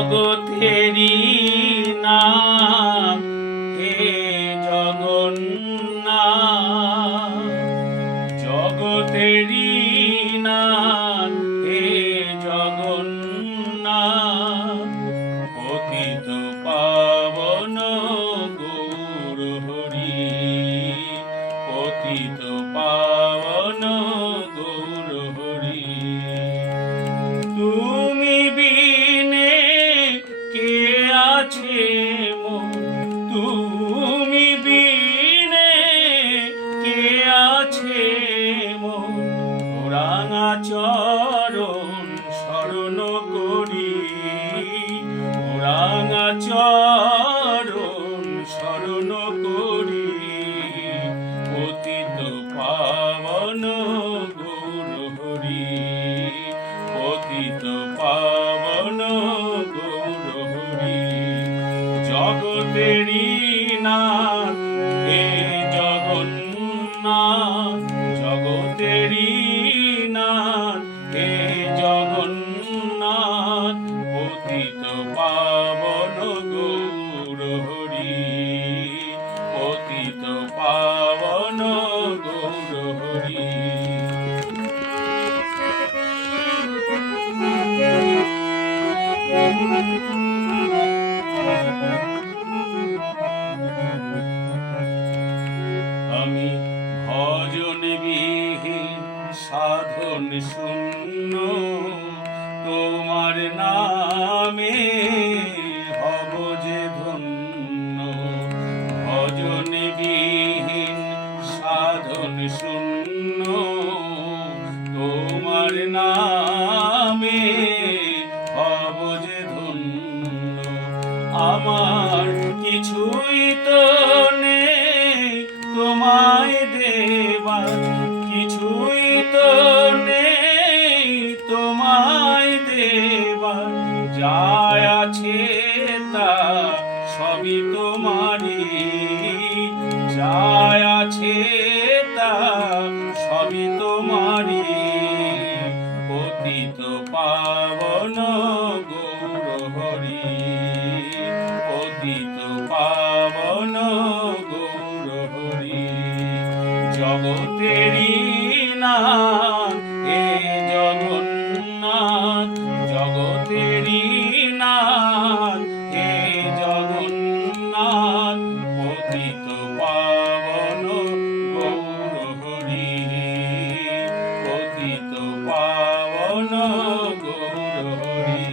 জগতেরি নাম হে জগন্নাথ, জগতেরি নাম হে জগন্নাথ, পতিত পাবন গৌর হরি, পতিত পাবন গৌর হরি। তুমি বিনে কে আছে মোর, তুমি বিনে কে আছে মোর, রাঙা চরণ শরণ করি, রাঙা চরণ শরণ করি, পতিত পাবন গৌর হরি, পতিত পাবন গৌর হরি। জগতেরি নাথ হে জগন্নাথ, জগতেরি নাথ হে জগন্নাথ, পতিত পাবন গৌর হরি, পতিত পাবন গৌর হরি। আমি ভজন বিহীন সাধন শূন্য, তোমার নামে হব যে ধন্য। ভজন বিহীন সাধন শূন্য, তোমার নামে হব যে ধন্য। আমার কিছুই তো নেই তোমায় দেবার, কিছুই তো নেই তোমায় দেবার, যা আছে তা সবই তোমারই, যা আছে তা সবই তোমারই, পতিত পাবন গৌর হরি, পতিত পাবন গৌর হরি। জগতেরি নাথ হে জগন্নাথ, জগতেরি নাথ হে জগন্নাথ, পতিত পাবন গৌর হরি, পতিত পাবন গৌর হরি।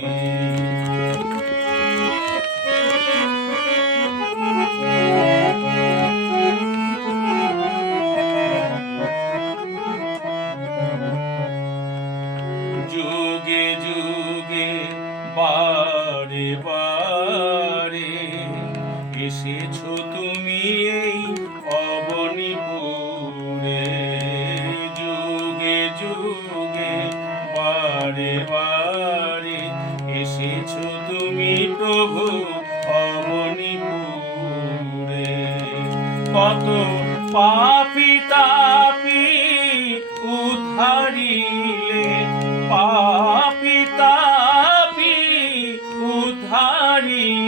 যুগে যুগে বারে বারে এসেছো তুমি এই অবনীপুরে, যুগে যুগে বারে বারে এসেছো তুমি প্রভু অবনীপুরে। কত পাপী তাপী উদ্ধারিলে, পাপী তাপী উদ্ধারিলে,